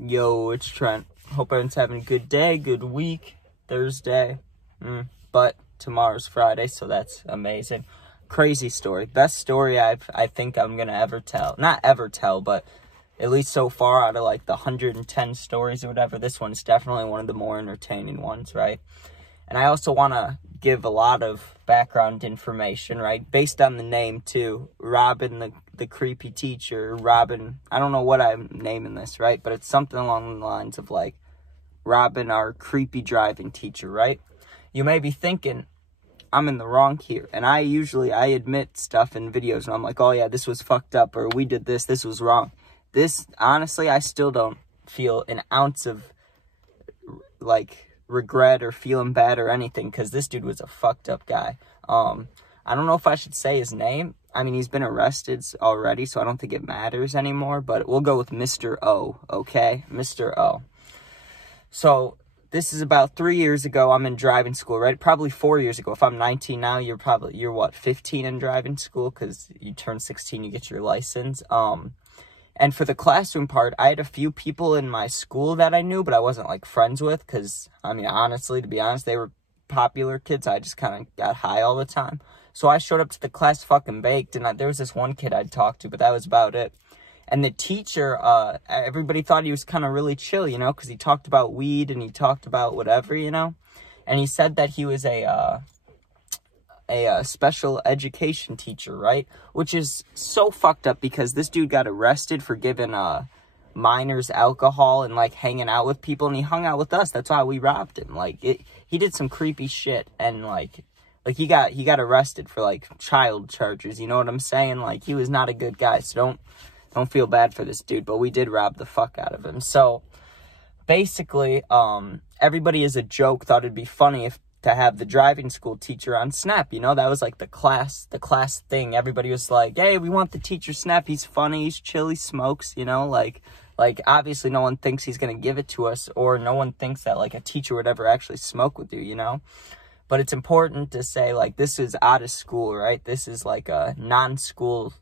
Yo, it's Trent. Hope everyone's having a good day, good week, Thursday. But tomorrow's Friday, so that's amazing. Crazy story. Best story I think I'm going to ever tell. Not ever tell, but at least so far out of like the 110 stories or whatever, this one's definitely one of the more entertaining ones, right? And I also want to give a lot of background information, right? Based on the name, too. Robin, the creepy teacher. Robin, I don't know what I'm naming this, right? But it's something along the lines of, like, Robin, our creepy driving teacher, right? You may be thinking, I'm in the wrong here. And I admit stuff in videos, and I'm like, oh, yeah, this was fucked up, or we did this was wrong. This, honestly, I still don't feel an ounce of, like, regret or feeling bad or anything, because this dude was a fucked up guy. I don't know if I should say his name. I mean, he's been arrested already, so I don't think it matters anymore, but we'll go with Mr. O, okay? Mr. O. So, this is about 3 years ago. I'm in driving school, right? Probably 4 years ago. If I'm 19 now, you're what, 15 in driving school? Because you turn 16, you get your license. And for the classroom part, I had a few people in my school that I knew, but I wasn't, like, friends with, because, I mean, honestly, to be honest, they were popular kids. I just kind of got high all the time. So I showed up to the class fucking baked, and there was this one kid I'd talked to, but that was about it. And the teacher, everybody thought he was kind of really chill, you know, because he talked about weed, and he talked about whatever, you know. And he said that he was a special education teacher, right? Which is so fucked up, because this dude got arrested for giving minors alcohol and, like, hanging out with people, and he hung out with us. That's why we robbed him. Like, he did some creepy shit, and, like he got arrested for, like, child charges, you know what I'm saying? Like, he was not a good guy, so don't feel bad for this dude, but we did rob the fuck out of him. So, basically, everybody as a joke thought it'd be funny to have the driving school teacher on Snap, you know? That was, like, the class thing. Everybody was like, hey, we want the teacher Snap. He's funny, he's chill, he smokes, you know? Like, obviously no one thinks he's gonna give it to us, or no one thinks that, like, a teacher would ever actually smoke with you, you know? But it's important to say, like, this is out of school, right? This is, like, a non-school.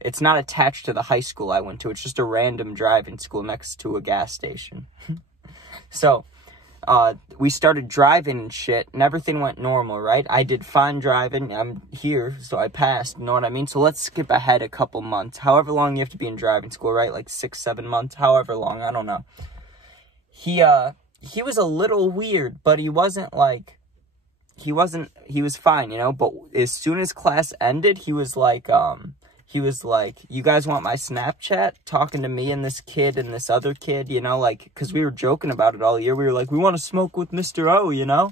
It's not attached to the high school I went to. It's just a random driving school next to a gas station. So, we started driving and shit, and everything went normal, right? I did fine driving. I'm here, so I passed, you know what I mean? So let's skip ahead a couple months. However long you have to be in driving school, right? Like 6, 7 months, however long, I don't know. He was a little weird, but he wasn't, like, he was fine, you know? But as soon as class ended, he was like, you guys want my Snapchat? Talking to me and this kid and this other kid, you know, like, because we were joking about it all year. We were like, we want to smoke with Mr. O, you know?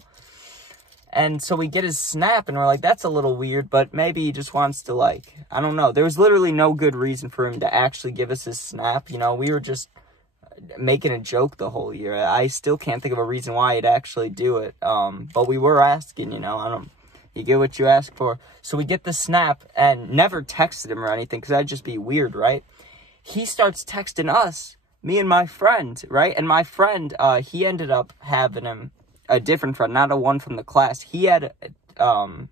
And so we get his Snap, and we're like, that's a little weird, but maybe he just wants to, like, I don't know. There was literally no good reason for him to actually give us his Snap, you know? We were just making a joke the whole year. I still can't think of a reason why he'd actually do it, but we were asking, you know? You get what you ask for. So we get the Snap, and never texted him or anything, because that'd just be weird, right? He starts texting us, me and my friend, right? And my friend, he ended up having a different friend, not a one from the class. He had a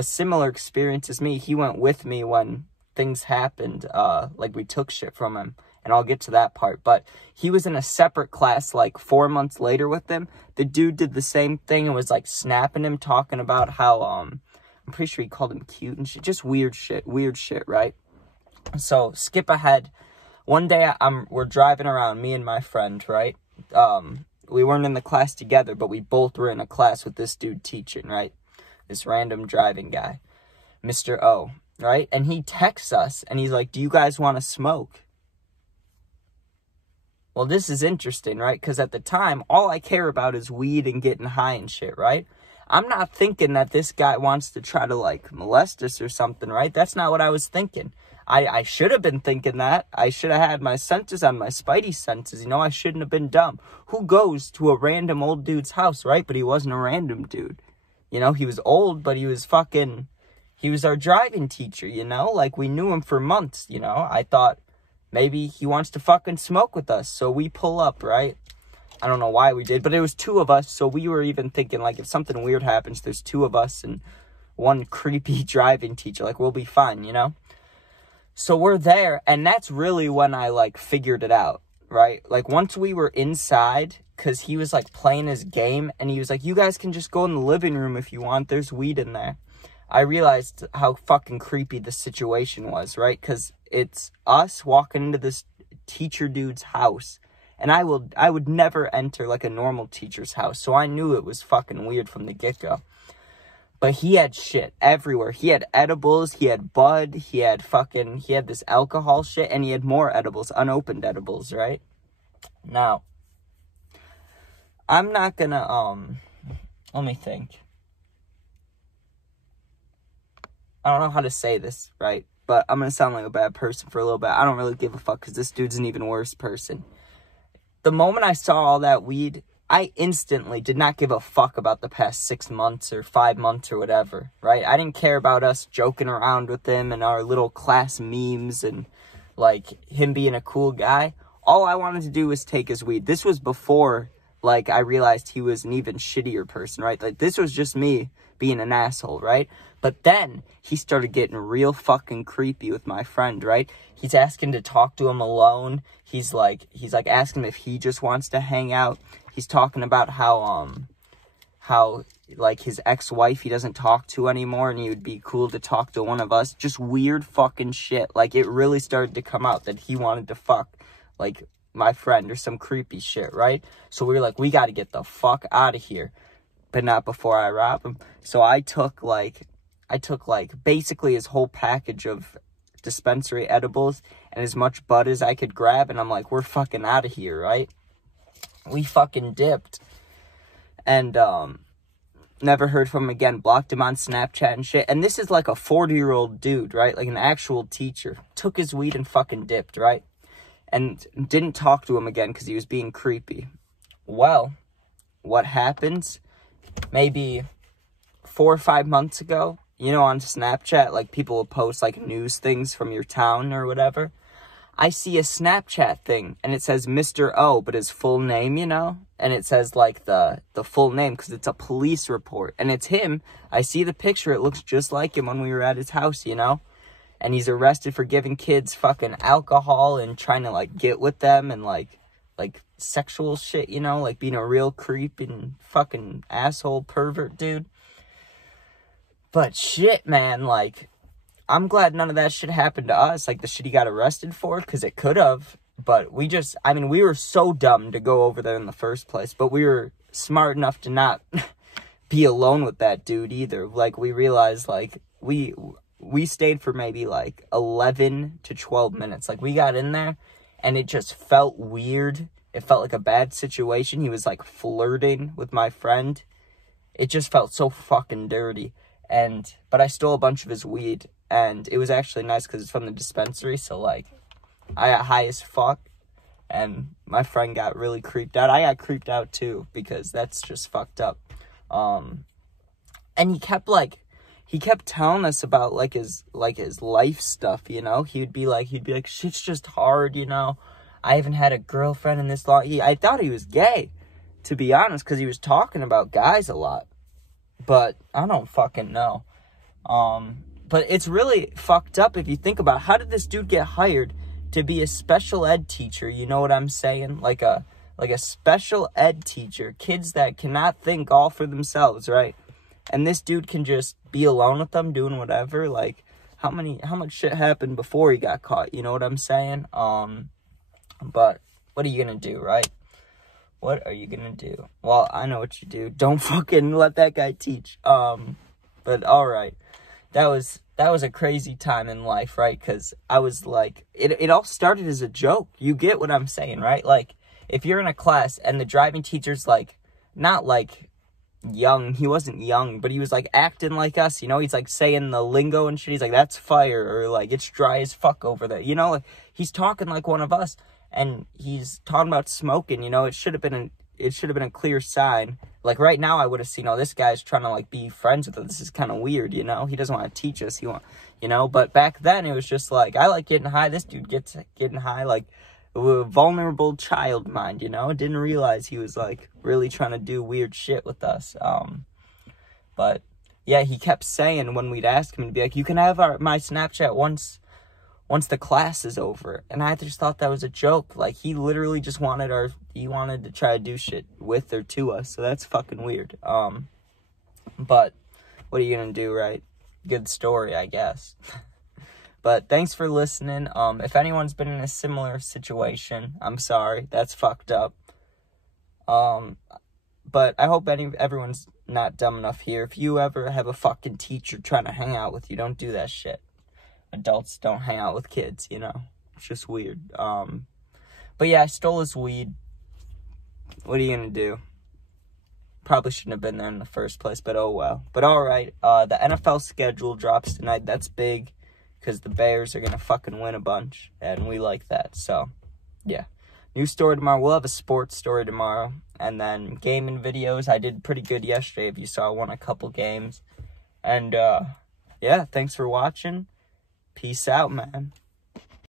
similar experience as me. He went with me when things happened, like we took shit from him. And I'll get to that part, but he was in a separate class like 4 months later with them. The dude did the same thing and was like snapping him, talking about how, I'm pretty sure he called him cute and shit, just weird shit, right? So, skip ahead. One day, we're driving around, me and my friend, right? We weren't in the class together, but we both were in a class with this dude teaching, right? This random driving guy, Mr. O, right? And he texts us, and he's like, do you guys want to smoke? Well, this is interesting, right? Because at the time, all I care about is weed and getting high and shit, right? I'm not thinking that this guy wants to try to, like, molest us or something, right? That's not what I was thinking. I should have been thinking that. I should have had my senses on, my spidey senses, you know? I shouldn't have been dumb. Who goes to a random old dude's house, right? But he wasn't a random dude. You know, he was old, but he was our driving teacher, you know? Like, we knew him for months, you know? I thought, maybe he wants to fucking smoke with us. So we pull up, right? I don't know why we did, but it was 2 of us. So we were even thinking, like, if something weird happens, there's 2 of us and one creepy driving teacher. Like, we'll be fine, you know? So we're there, and that's really when I, like, figured it out, right? Like, once we were inside, because he was, like, playing his game, and he was like, you guys can just go in the living room if you want, there's weed in there. I realized how fucking creepy the situation was, right? Because it's us walking into this teacher dude's house, and I would never enter, like, a normal teacher's house, so I knew it was fucking weird from the get-go. But he had shit everywhere. He had edibles, he had bud, he had this alcohol shit, and he had more edibles, unopened edibles, right? Now, I'm not gonna, let me think. I don't know how to say this, right? But I'm gonna sound like a bad person for a little bit. I don't really give a fuck, because this dude's an even worse person. The moment I saw all that weed, I instantly did not give a fuck about the past 6 months or 5 months or whatever, right? I didn't care about us joking around with him and our little class memes and, like, him being a cool guy. All I wanted to do was take his weed. This was before, like, I realized he was an even shittier person, right? Like, this was just me being an asshole, right? But then he started getting real fucking creepy with my friend, right? He's asking to talk to him alone. He's like asking if he just wants to hang out. He's talking about how like his ex-wife he doesn't talk to anymore, and he would be cool to talk to one of us. Just weird fucking shit. Like, it really started to come out that he wanted to fuck, like, my friend or some creepy shit, right? So we were like, we got to get the fuck out of here, but not before I rob him. So I took basically his whole package of dispensary edibles and as much bud as I could grab, and I'm like, we're fucking out of here, right? We fucking dipped, and never heard from him again. Blocked him on Snapchat and shit. And this is like a 40-year-old dude, right? Like an actual teacher. Took his weed and fucking dipped, right? And didn't talk to him again because he was being creepy. Well, what happens? Maybe 4 or 5 months ago, you know, on Snapchat, like, people will post, like, news things from your town or whatever. I see a Snapchat thing, and it says Mr. O, but his full name, you know? And it says, like, the full name, because it's a police report. And it's him. I see the picture. It looks just like him when we were at his house, you know? And he's arrested for giving kids fucking alcohol and trying to, like, get with them and, like sexual shit, you know? Like, being a real creep and fucking asshole pervert dude. But shit, man, like, I'm glad none of that shit happened to us, like the shit he got arrested for, because it could have. But we were so dumb to go over there in the first place, but we were smart enough to not be alone with that dude either. Like, we realized, like, we stayed for maybe, like, 11 to 12 minutes. Like, we got in there, and it just felt weird. It felt like a bad situation. He was, like, flirting with my friend. It just felt so fucking dirty. But I stole a bunch of his weed, and it was actually nice because it's from the dispensary, so, like, I got high as fuck, and my friend got really creeped out. I got creeped out, too, because that's just fucked up. And he kept telling us about, like, his life stuff, you know? He'd be like, shit's just hard, you know? I haven't had a girlfriend in this long. I thought he was gay, to be honest, because he was talking about guys a lot. But I don't fucking know. But it's really fucked up if you think about it. How did this dude get hired to be a special ed teacher? You know what I'm saying? Like a special ed teacher. Kids that cannot think all for themselves, right? And this dude can just be alone with them doing whatever. Like, how much shit happened before he got caught? You know what I'm saying? But what are you gonna do, right? What are you gonna do? Well, I know what you do. Don't fucking let that guy teach. But alright. That was a crazy time in life, right? Because I was like, it all started as a joke. You get what I'm saying, right? Like, if you're in a class and the driving teacher's like, not like young, he wasn't young, but he was like acting like us, you know? He's like saying the lingo and shit. He's like, that's fire, or like, it's dry as fuck over there, you know? Like, he's talking like one of us. And he's talking about smoking, you know, it should have been a clear sign. Like, right now, I would have seen, oh, this guy's trying to, like, be friends with us. This is kind of weird, you know? He doesn't want to teach us. You know? But back then, it was just like, I like getting high. This dude gets getting high, like, a vulnerable child mind, you know? Didn't realize he was, like, really trying to do weird shit with us. But, yeah, he kept saying when we'd ask him, he'd be like, you can have my Snapchat once once the class is over. And I just thought that was a joke. Like, he literally just wanted to try to do shit with or to us. So that's fucking weird. But what are you gonna do, right? Good story, I guess. But thanks for listening. If anyone's been in a similar situation, I'm sorry. That's fucked up. But I hope everyone's not dumb enough here. If you ever have a fucking teacher trying to hang out with you, don't do that shit. Adults don't hang out with kids, you know. It's just weird. But yeah, I stole his weed. What are you gonna do? Probably shouldn't have been there in the first place, but oh well. But alright, the NFL schedule drops tonight. That's big, because the Bears are gonna fucking win a bunch, and we like that. So, yeah. New story tomorrow. We'll have a sports story tomorrow. And then gaming videos. I did pretty good yesterday. If you saw, I won a couple games. And, yeah, thanks for watching. Peace out, man.